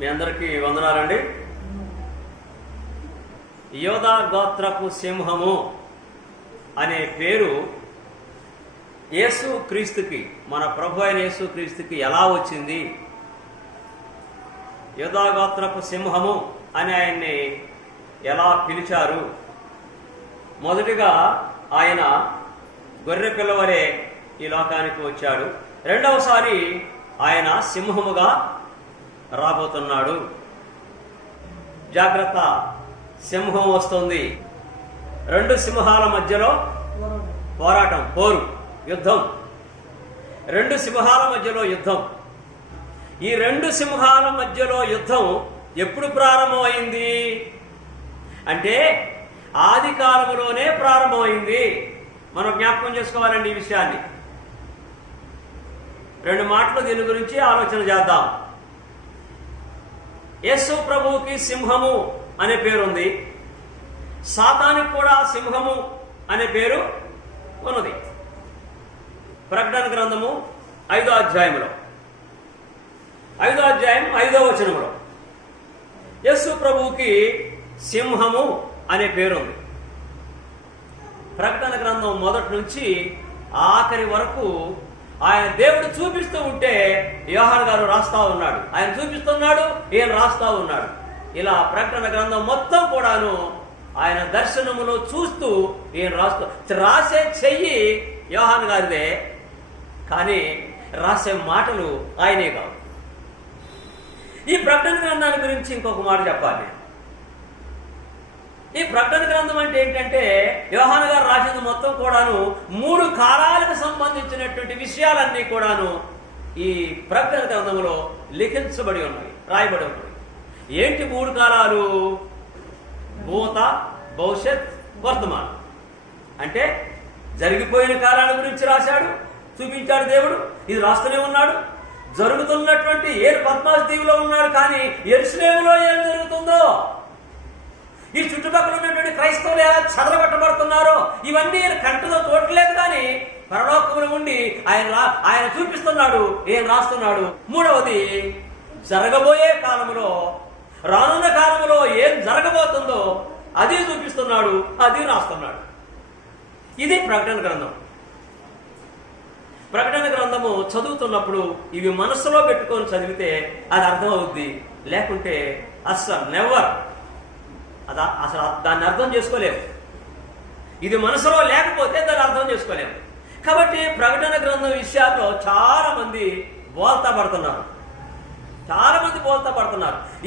మీ అందరికీ వందనాలండి. యోధా గోత్రపు సింహము అనే పేరు యేసు క్రీస్తుకి, మన ప్రభు అయిన యేసు క్రీస్తుకి ఎలా వచ్చింది? యోధా గోత్రపు సింహము అని ఆయన్ని ఎలా పిలిచారు? మొదటిగా ఆయన గొర్రె పిల్లవలే ఈ లోకానికి వచ్చాడు. రెండవసారి ఆయన సింహముగా రాబోతున్నాడు. జాగ్రత్త, సింహం వస్తుంది. రెండు సింహాల మధ్యలో పోరాటం, పోరు, యుద్ధం. రెండు సింహాల మధ్యలో యుద్ధం. ఈ రెండు సింహాల మధ్యలో యుద్ధం ఎప్పుడు ప్రారంభమైంది అంటే ఆది కాలంలోనే ప్రారంభమైంది. మనం జ్ఞాపకం చేసుకోవాలండి ఈ విషయాన్ని. రెండు మాటలు దీని గురించి ఆలోచన చేద్దాం. యేసు ప్రభువుకి సింహము అనే పేరుంది, సాతానికి కూడా సింహము అనే పేరు ఉన్నది. ప్రకటన గ్రంథము 5వ అధ్యాయంలో 5వ అధ్యాయం 5వ వచనంలో యేసు ప్రభువుకి సింహము అనే పేరుంది. ప్రకటన గ్రంథం మొదటి నుంచి ఆఖరి వరకు ఆయన దేవుడు చూపిస్తూ ఉంటే యోహాను గారు రాస్తా ఉన్నాడు. ఆయన చూపిస్తున్నాడు, ఈయన రాస్తా ఉన్నాడు. ఇలా ప్రకటన గ్రంథం మొత్తం కూడాను ఆయన దర్శనములో చూస్తూ ఈయన రాసే చెయ్యి యోహాను గారిదే, కానీ రాసే మాటలు ఆయనే కావు. ఈ ప్రకటన గ్రంథాన్ని గురించి ఇంకొక మాట చెప్పాలి. ఈ ప్రకటన గ్రంథం అంటే ఏంటంటే యోహాను గారు రాసింది మొత్తం కూడాను 3 కాలాలకు సంబంధించినటువంటి విషయాలన్నీ కూడాను ఈ ప్రకటన గ్రంథంలో లిఖించబడి ఉన్నాయి, రాయబడి ఉన్నాయి. ఏంటి 3 కాలాలు? భూత, భవిష్యత్, వర్తమానం. అంటే జరిగిపోయిన కాలాల గురించి రాశాడు, చూపించాడు దేవుడు. ఇది రాస్తూనే ఉన్నాడు. జరుగుతున్నటువంటి పద్మాస్ దీవిలో ఉన్నాడు, కానీ యెరూషలేములో ఏం జరుగుతుందో, ఈ చుట్టుపక్కల ఉన్నటువంటి క్రైస్తవులు ఎలా చదరగొట్టబడుతున్నారో ఇవన్నీ ఆయన కంటతో చూడలేదు, కానీ పరలోకములో ఉండి ఆయన చూపిస్తున్నాడు, ఏం రాస్తున్నాడు. మూడవది, జరగబోయే కాలంలో, రానున్న కాలంలో ఏం జరగబోతుందో అది చూపిస్తున్నాడు, అది రాస్తున్నాడు. ఇది ప్రకటన గ్రంథం. ప్రకటన గ్రంథము చదువుతున్నప్పుడు ఇవి మనసులో పెట్టుకొని చదివితే అది అర్థమవుద్ది, లేకుంటే అసలు దాన్ని అర్థం చేసుకోలేము. ఇది మనసులో లేకపోతే దాన్ని అర్థం చేసుకోలేము. కాబట్టి ప్రకటన గ్రంథం విషయాల్లో చాలా మంది బోల్తా పడుతున్నారు.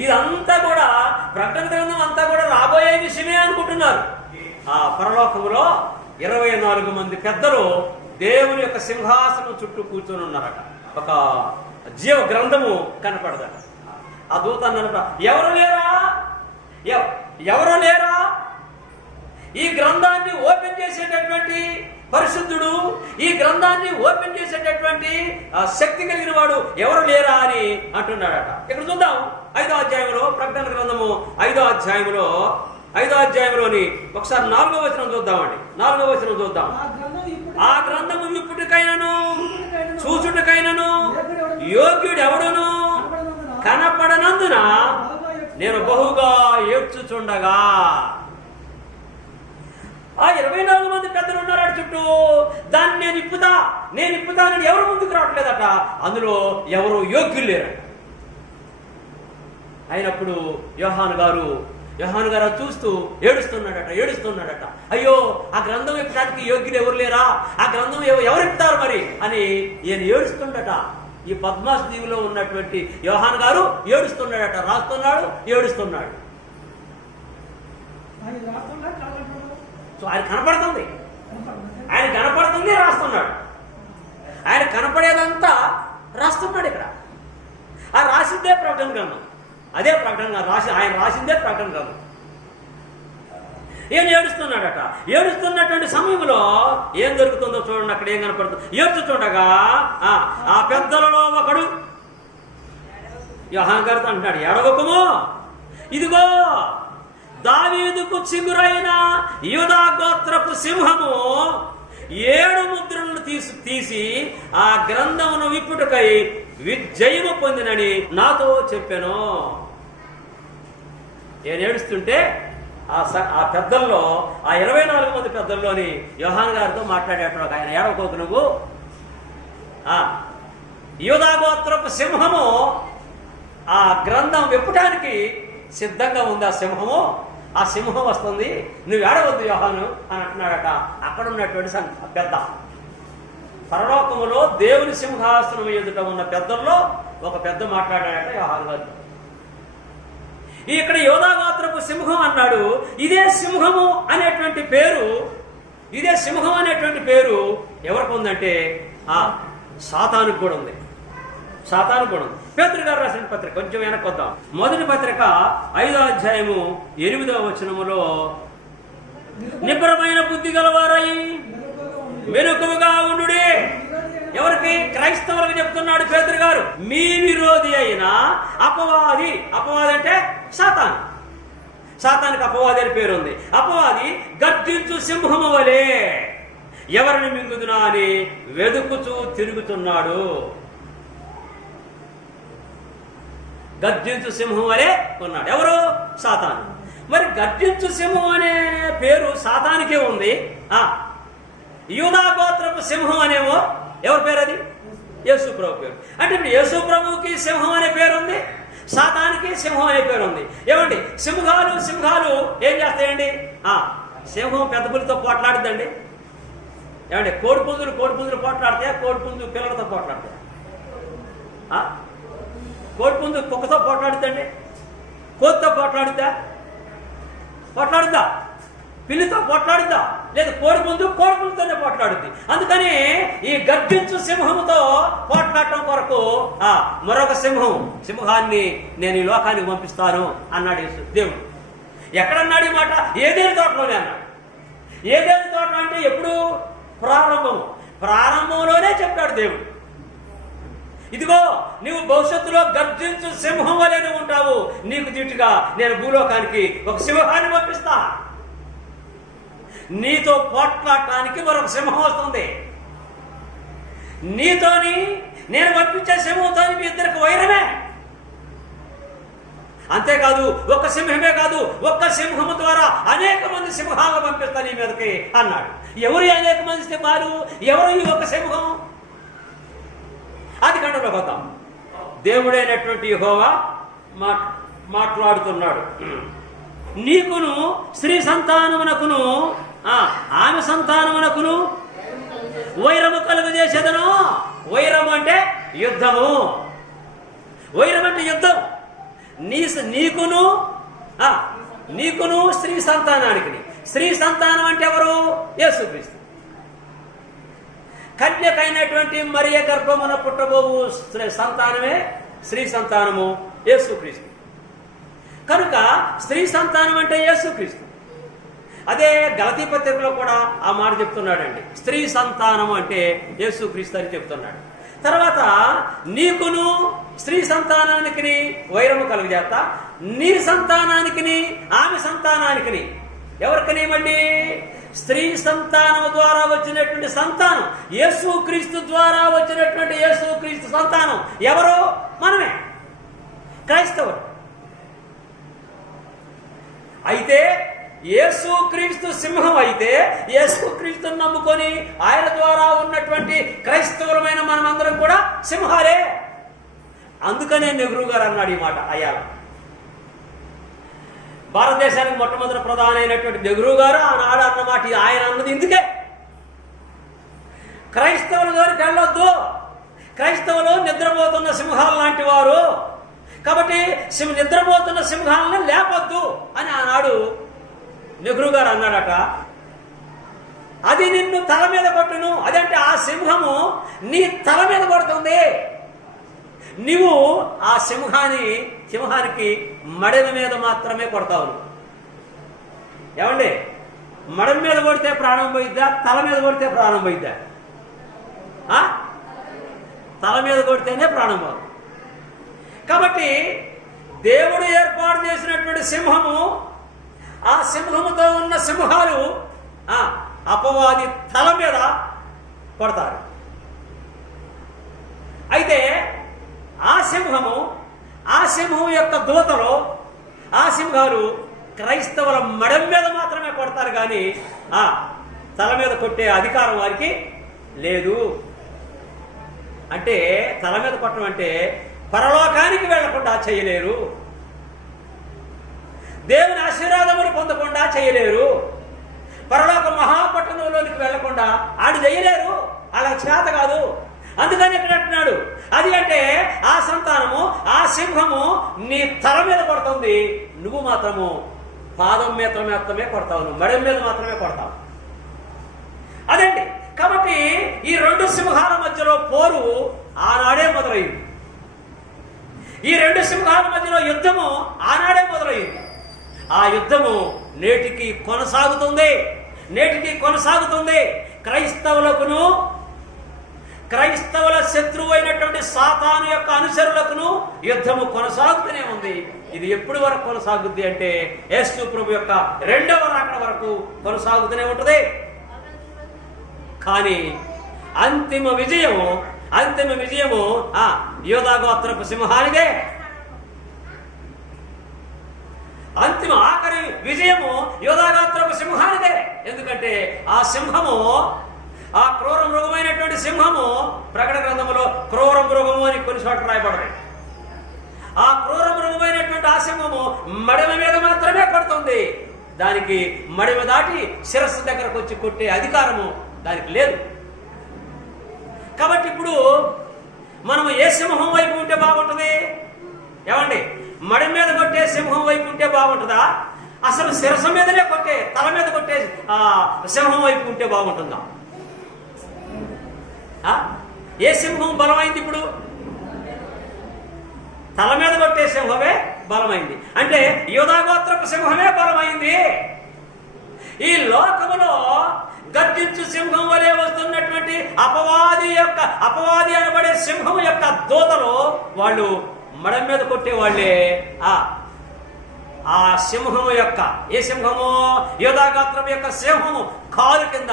ఇదంతా కూడా ప్రకటన గ్రంథం అంతా కూడా రాబోయే విషయమే అనుకుంటున్నారు. ఆ పరలోకములో 24 మంది పెద్దలు దేవుని యొక్క సింహాసనం చుట్టూ కూర్చొని ఉన్నారట. ఒక జీవ గ్రంథము కనపడదట. ఆ దూత అన్నట, ఎవరు లేరా ఈ గ్రంథాన్ని ఓపెన్ చేసేటటువంటి పరిశుద్ధుడు, ఈ గ్రంథాన్ని ఓపెన్ చేసేటటువంటి శక్తి కలిగిన వాడు ఎవరు లేరా అని అంటున్నాడట. ఇక్కడ చూద్దాం 5వ అధ్యాయంలో, ప్రకటన గ్రంథము 5వ అధ్యాయంలోని ఒకసారి 4వ వచనం చూద్దామండి. 4వ వచనం చూద్దాం. ఆ గ్రంథము ఇప్పటికైనను చూచుటకైనను యోగ్యుడు ఎవడును కనపడనందున నేను బహుగా ఏడ్చుచుండగా. ఆ 24 మంది పెద్దలు ఉన్నారట చుట్టూ. దాన్ని నేను ఇప్పుతానని ఎవరు ముందుకు రావట్లేదట. అందులో ఎవరు యోగ్యులు లేరట. అయినప్పుడు యోహాను గారు చూస్తూ ఏడుస్తున్నాడట. అయ్యో, ఆ గ్రంథం ఇప్పడానికి యోగ్యులు ఎవరు లేరా? ఆ గ్రంథం ఎవరు ఇప్పుతారు మరి అని ఈయన ఏడుస్తుండట. ఈ పద్మాస్ దీవిలో ఉన్నటువంటి యోహాను గారు ఏడుస్తున్నాడట. ఏడుస్తున్నాడు. సో ఆయన కనపడుతుంది, రాస్తున్నాడు. ఆయన కనపడేదంతా రాస్తున్నాడు. ఇక్కడ ఆ రాసిందే ప్రకటన గ్రంథం. అదే ప్రకటన ఆయన రాసిందే ప్రకటన గ్రంథం. ఈయన ఏడుస్తున్నాడట. ఏడుస్తున్నటువంటి సమయంలో ఏం దొరుకుతుందో చూడండి. అక్కడ ఏం కనపడుతుంది? ఏడ్చుచుండగా ఆ పెద్దలలో ఒకడు యోహాను గారితో అంటున్నాడు, ఎడవకుము, ఇదిగో దావీదుకు చిగురైన యూదా గోత్రపు సింహము 7 ముద్రలను తీసి ఆ గ్రంథమును విప్పుటకై విజయము పొందినని నాతో చెప్పాను. నేను ఏడుస్తుంటే ఆ పెద్దల్లో, ఆ 24 మంది పెద్దల్లోని యోహాను గారితో మాట్లాడేట ఆయన, ఏడవకోకు నువ్వు, యూదా గోత్రపు సింహము ఆ గ్రంథం విప్పటానికి సిద్ధంగా ఉంది. ఆ సింహం వస్తుంది, నువ్వు ఏడవద్దు యోహాను అని అంటున్నాడట. అక్కడ ఉన్నటువంటి పెద్ద, పరలోకములో దేవుని సింహాసనం ఎదుట ఉన్న పెద్దల్లో ఒక పెద్ద మాట్లాడాడట యోహాను గారు. ఇక్కడ యూదా గోత్రపు సింహం అన్నాడు. ఇదే సింహము అనేటువంటి పేరు ఎవరికి ఉందంటే సాతానుకు కూడా ఉంది. పేతురు గారు రాసిన పత్రిక కొంచెం వెనక్కొద్దాం. మొదటి పత్రిక 5వ అధ్యాయము 8వ వచనములో, నిబ్బరమైన బుద్ధి గలవారై మెలకువగా ఉండుడి. ఎవరికి? క్రైస్తవులకు చెప్తున్నాడు పేతురు గారు. మీ విరోధి అయిన అపవాది అంటే సాతానికి అపవాది అని పేరు ఉంది. అపవాది గర్జించు సింహము వలె ఎవరిని మింగుదునా అని వెదుకుచూ తిరుగుతున్నాడు. గర్జించు సింహం వలె ఉన్నాడు. ఎవరు? సాతాను. మరి గర్జించు సింహం అనే పేరు సాతానికే ఉంది. యూదా గోత్రపు సింహం అనేమో ఎవరి పేరు? అది యేసు ప్రభు పేరు. అంటే ఇప్పుడు యేసు ప్రభువుకి సింహం అనే పేరు ఉంది, సాతానికి సింహం అనే పేరు ఉంది. ఏమండి, సింహాలు ఏం చేస్తాయండి? సింహం పెద్ద పులితో పోట్లాడుద్దండి. ఏమండి, కోడిపుంజులు పోట్లాడతాయా? కోడిపుంజు పిల్లలతో పోట్లాడతాయా? కోడిపుంజు కుక్కతో పోట్లాడుద్దండి. కోతితో పోట్లాడుద్దా? పిల్లితో పోట్లాడుద్దా? లేదు, కోడిపుంజుతోనే పోట్లాడుద్ది. అందుకని ఈ గర్జించు సింహముతో పోట్లాడటం కొరకు మరొక సింహాన్ని నేను ఈ లోకానికి పంపిస్తాను అన్నాడు దేవుడు. ఎక్కడన్నాడు ఈ మాట? ఏదేని తోటలోనే అన్నాడు. ఏదేని తోట అంటే ఎప్పుడు? ప్రారంభంలోనే చెప్పాడు దేవుడు. ఇదిగో, నీవు భవిష్యత్తులో గర్జించు సింహం వలె ఉంటావు. నీకు దీటుగా నేను భూలోకానికి ఒక సింహాన్ని పంపిస్తా. నీతో పోట్లాడటానికి మరొక సింహం వస్తుంది. నీతోని నేను పంపించే సింహంతో మీ ఇద్దరికి వైరమే. అంతేకాదు, ఒక్క సింహమే కాదు, ఒక్క సింహము ద్వారా అనేక మంది సింహాలను పంపిస్తా నీ మీదకి అన్నాడు. ఎవరు అనేక మంది సింహాలు? ఎవరు ఈ ఒక్క సింహం? అది కంటలో పోతాం. దేవుడైనటువంటి యెహోవా మాట్లాడుతున్నాడు. నీకును స్త్రీ సంతానమునకును ఆమె సంతానమునకును వైరము కలుగజేసేదను. వైరము అంటే యుద్ధము. వైరం అంటే యుద్ధం. నీకును స్త్రీ సంతానానికి. స్త్రీ సంతానం అంటే ఎవరు? యేసుక్రీస్తు. కన్యకైనటువంటి మరియ గర్భమున పుట్టబోవు సంతానమే స్త్రీ సంతానము, యేసుక్రీస్తు. కనుక స్త్రీ సంతానం అంటే యేసుక్రీస్తు. అదే గలతీ పత్రికలో కూడా ఆ మాట చెప్తున్నాడండి. స్త్రీ సంతానం అంటే యేసుక్రీస్తు అని చెప్తున్నాడు. తర్వాత నీకును స్త్రీ సంతానానికి వైరము కలుగజేస్తా, నీ సంతానానికి ఆమె సంతానానికి. ఎవరికని? మళ్ళీ స్త్రీ సంతానం ద్వారా వచ్చినటువంటి సంతానం, యేసుక్రీస్తు ద్వారా వచ్చినటువంటి యేసుక్రీస్తు సంతానం ఎవరు? మనమే, క్రైస్తవులు. అయితే యేసుక్రీస్తు సింహం అయితే యేసుక్రీస్తుని నమ్ముకొని ఆయన ద్వారా ఉన్నటువంటి క్రైస్తవులమైన మనమందరం కూడా సింహాలే. అందుకనే నెహ్రూ గారు అన్నాడు ఈ మాట. అయ్యాల భారతదేశానికి మొట్టమొదటి ప్రధాని అయినటువంటి నెహ్రూ గారు ఆనాడు అన్నమాట. ఆయన అన్నది ఇందుకే, క్రైస్తవుల గారికి వెళ్ళొద్దు, క్రైస్తవులు నిద్రపోతున్న సింహాలు లాంటి వారు, కాబట్టి నిద్రపోతున్న సింహాలను లేపొద్దు అని ఆనాడు నెహ్రూ గారు అన్నాడట. అది నిన్ను తల మీద కొట్టును. అదంటే ఆ సింహము నీ తల మీద కొడుతుంది. నీవు ఆ సింహానికి మడమ మీద మాత్రమే కొడతావు. ఏమండి, మడమ మీద కొడితే ప్రాణం పోయిద్దా? తల మీద కొడితే ప్రాణం పోయిద్దా? తల మీద కొడితేనే ప్రాణం పోదు. కాబట్టి దేవుడు ఏర్పాటు చేసినటువంటి సింహము, ఆ సింహముతో ఉన్న సింహాలు అపవాది తల మీద కొడతారు. అయితే ఆ సింహం యొక్క దూతలు, ఆ సింహాలు క్రైస్తవుల మెడ మీద మాత్రమే కొడతారు కానీ తల మీద కొట్టే అధికారం వారికి లేదు. అంటే తల మీద కొట్టడం అంటే పరలోకానికి వెళ్లకుండా చేయలేరు, దేవుని ఆశీర్వాదములు పొందకుండా చేయలేరు, పరలోక మహాపట్టణంలోనికి వెళ్లకుండా ఆడు చేయలేరు, అలా చేత కాదు. అందుకని ఇక్కడ అంటున్నాడు, అది అంటే ఆ సంతానము, ఆ సింహము నీ తల మీద కొడుతుంది, నువ్వు మాత్రము పాదం మీద మాత్రమే కొడతావు, నువ్వు మెడ మీద మాత్రమే కొడతావు. అదండి. కాబట్టి ఈ రెండు సింహాల మధ్యలో పోరు ఆనాడే మొదలైంది. ఈ రెండు సింహాల మధ్యలో యుద్ధము ఆనాడే మొదలైంది. ఆ యుద్ధము నేటికి కొనసాగుతుంది. క్రైస్తవుల శత్రువు అయినటువంటి సాతాను యొక్క అనుచరులకును యుద్ధము కొనసాగుతూనే ఉంది. ఇది ఎప్పటి వరకు కొనసాగుద్ది అంటే యేసు ప్రభు యొక్క రెండవ రాకడ వరకు కొనసాగుతూనే ఉంటుంది. కానీ అంతిమ విజయము యోధా గోత్రపు సింహానిదే. ఆఖరి విజయము యోధా గోత్రపు సింహానిదే. ఎందుకంటే ఆ సింహము, ఆ క్రూర మృగమైనటువంటి సింహము, ప్రకటన గ్రంథములో క్రూర మృగము అని కొన్ని చోట్ల రాయబడతాయి. ఆ క్రూర మృగమైనటువంటి ఆ సింహము మడిమ మీద మాత్రమే కొడుతుంది. దానికి మడిమ దాటి శిరస్సు దగ్గరకు వచ్చి కొట్టే అధికారము దానికి లేదు. కాబట్టి ఇప్పుడు మనము ఏ సింహం వైపు ఉంటే బాగుంటుంది? ఏమండి, మడి మీద కొట్టే సింహం వైపు ఉంటే బాగుంటుందా? అసలు శిరస్సు మీదనే కొట్టే, తల మీద కొట్టే సింహం వైపు ఉంటే బాగుంటుందా? ఏ సింహం బలమైంది? ఇప్పుడు తల మీద కొట్టే సింహమే బలమైంది. అంటే యోధా గోత్రపు సింహమే బలమైంది. ఈ లోకములో గర్జించు సింహం వలె వస్తున్నటువంటి అపవాది అనబడే సింహం యొక్క దూతలు వాళ్ళు మడ మీద కొట్టే వాళ్ళే. ఆ సింహము యొక్క, ఏ సింహము? యోధా గోత్రం యొక్క సింహము కాలు కింద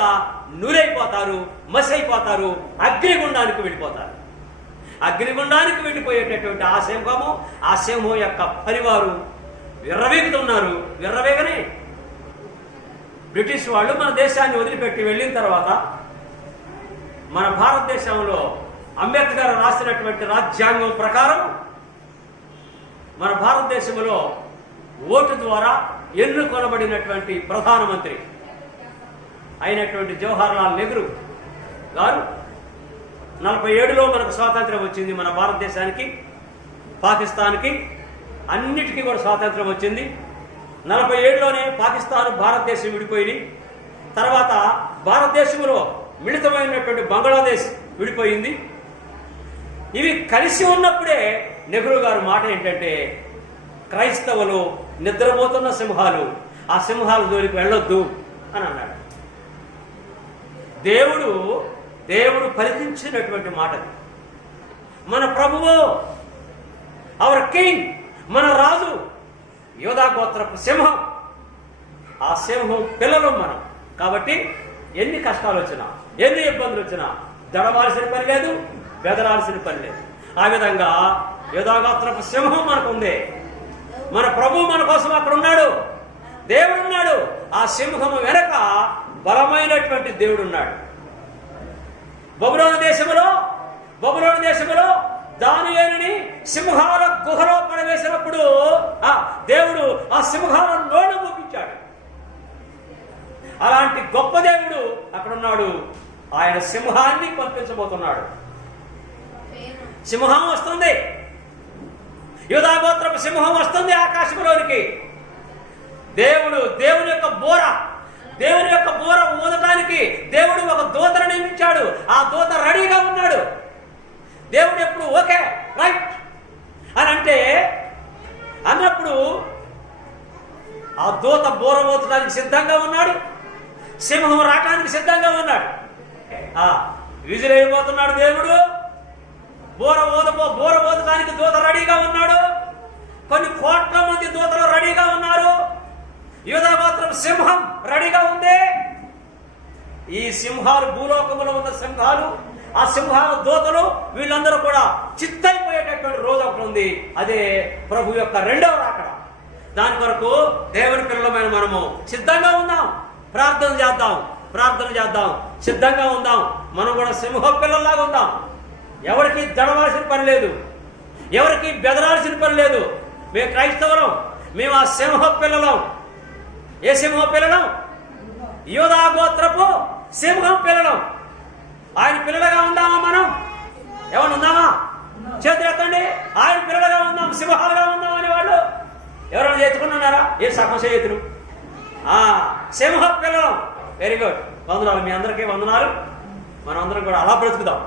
నూరైపోతారు, మసైపోతారు, అగ్నిగుండానికి వెళ్ళిపోతారు. అగ్నిగుండానికి వెళ్ళిపోయేటటువంటి ఆ సింహం యొక్క పరివారు విర్రవీగుతున్నారు. విర్రవేగనే బ్రిటిష్ వాళ్ళు మన దేశాన్ని వదిలిపెట్టి వెళ్ళిన తర్వాత మన భారతదేశంలో అంబేద్కర్ రాసినటువంటి రాజ్యాంగం ప్రకారం మన భారతదేశంలో ఓటు ద్వారా ఎన్నుకొనబడినటువంటి ప్రధానమంత్రి అయినటువంటి జవహర్లాల్ నెహ్రూ గారు 47లో మనకు స్వాతంత్ర్యం వచ్చింది. మన భారతదేశానికి, పాకిస్తాన్కి, అన్నిటికీ కూడా స్వాతంత్ర్యం వచ్చింది. 47లోనే పాకిస్తాన్, భారతదేశం విడిపోయింది. తర్వాత భారతదేశంలో మిళితమైనటువంటి బంగ్లాదేశ్ విడిపోయింది. ఇవి కలిసి ఉన్నప్పుడే నెహ్రూ గారు మాట ఏంటంటే, క్రైస్తవులు నిద్రపోతున్న సింహాలు, ఆ సింహాల జోలికి వెళ్ళొద్దు అని అన్నాడు. దేవుడు ఫలించినటువంటి మాట. మన ప్రభువు, అవర్ కింగ్, మన రాజు యోధా గోత్రపు సింహం. ఆ సింహం పిల్లలు మనం. కాబట్టి ఎన్ని కష్టాలు వచ్చినా, ఎన్ని ఇబ్బందులు వచ్చినా దడవాల్సిన పని లేదు, బెదరాల్సిన పని లేదు. ఆ విధంగా యోధా గోత్రపు సింహం మనకుంది. మన ప్రభు మన కోసం అక్కడ ఉన్నాడు, దేవుడున్నాడు. ఆ సింహము వెనక బలమైనటువంటి దేవుడున్నాడు. బబులోను దేశములో దానియేలుని సింహాల గుహలో పడవేసినప్పుడు దేవుడు ఆ సింహాల నోళ్ళు మూపించాడు. అలాంటి గొప్ప దేవుడు అక్కడున్నాడు. ఆయన సింహాన్ని పంపించబోతున్నాడు. సింహం వస్తుంది, యోధా గోత్రపు సింహం వస్తుంది ఆకాశంలోనికి. దేవుని యొక్క బోర ఊదటానికి దేవుడు ఒక దూతను నియమించాడు. ఆ దూత రెడీగా ఉన్నాడు. దేవుడు ఎప్పుడు ఓకే రైట్ అని అన్నప్పుడు ఆ దూత బోర ఊదటానికి సిద్ధంగా ఉన్నాడు. సింహం రావటానికి సిద్ధంగా ఉన్నాడు. విజిలైపోతున్నాడు దేవుడు. బోర ఊదటానికి దూత రెడీగా ఉన్నాడు. కొన్ని కోట్ల మంది దూతలు రెడీగా ఉన్నారు. యోధా గోత్రం సింహం రెడీగా ఉంది. ఈ సింహాలు, భూలోకములో ఉన్న సింహాలు, ఆ సింహాల దూతలు, వీళ్ళందరూ కూడా చిత్తైపోయేట జరిగేటువంటి రోజు ఒకటి ఉంది. అదే ప్రభు యొక్క రెండవ రాకడ. దాని కొరకు దేవుని పిల్లలమైన మనము సిద్ధంగా ఉందాం. ప్రార్థన చేద్దాం, సిద్ధంగా ఉందాం. మనం కూడా సింహ పిల్లల్లాగా ఉందాం. ఎవరికి దడవాల్సిన పని లేదు, ఎవరికి బెదరాల్సిన పని లేదు. మేము క్రైస్తవులం, మేము ఆ సింహ పిల్లలం. ఏ సింహ పిల్లలం? యూదా గోత్రపు సింహం పిల్లలం. ఆయన పిల్లలుగా ఉందామా? మనం ఎవరు ఉందామా? చేతులు ఎత్తండి. ఆయన పిల్లలుగా ఉందాం, సింహాలుగా ఉందాం అనేవాళ్ళు ఎవరైనా చేతుకున్నారా? ఏ సగం చేతులు? సింహ పిల్లలం. Very good. వందనాలు, మీ అందరికీ వందనాలు. మనం అందరం కూడా అలా బ్రతుకుదాం.